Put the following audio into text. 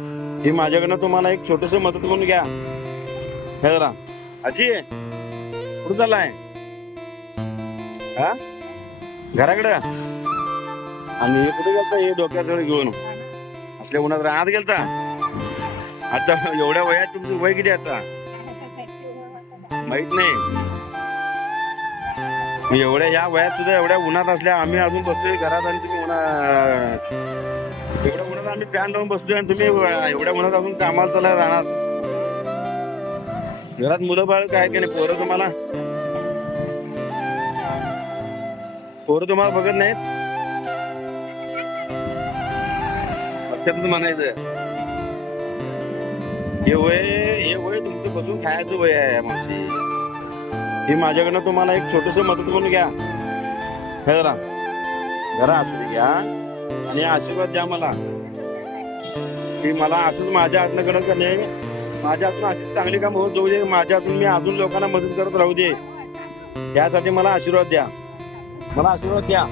ही माझ्याकडनं तुम्हाला एक छोटस मदत करून घ्या. हे जरा आजी कुठं चाललाय? हा घराकडे. आणि हे कुठे गेलता? हे डोक्यात सगळं घेऊन असल्या उन्हात राहत गेलता. आता एवढ्या वयात तुमचं वय किती आता माहित नाही. एवढ्या या वयात सुद्धा एवढ्या उन्हात असल्या आम्ही अजून बसतोय घरात आणि तुम्ही उन्हात एवढ्या उन्हात आम्ही फॅन लावून बसतोय आणि तुम्ही एवढ्या उन्हात अजून कामाला चालला राहणार. घरात मुलं बाळ काय केले? पोरं तुम्हाला बघत नाहीत. त्यातच म्हणायचं हे वय तुमचं बसून खायचं वय आहे मावशी. ही माझ्याकडनं तुम्हाला एक छोटस मदत करून घ्या. हे जरा जरा असू घ्या आणि आशीर्वाद द्या मला की मला असंच माझ्या हातनं कडं करणे, माझ्या हातून अशीच चांगली काम होत जाऊ दे. माझ्या हातून मी अजून लोकांना मदत करत राहू दे. यासाठी मला आशीर्वाद द्या. मला आशीर्वाद द्या.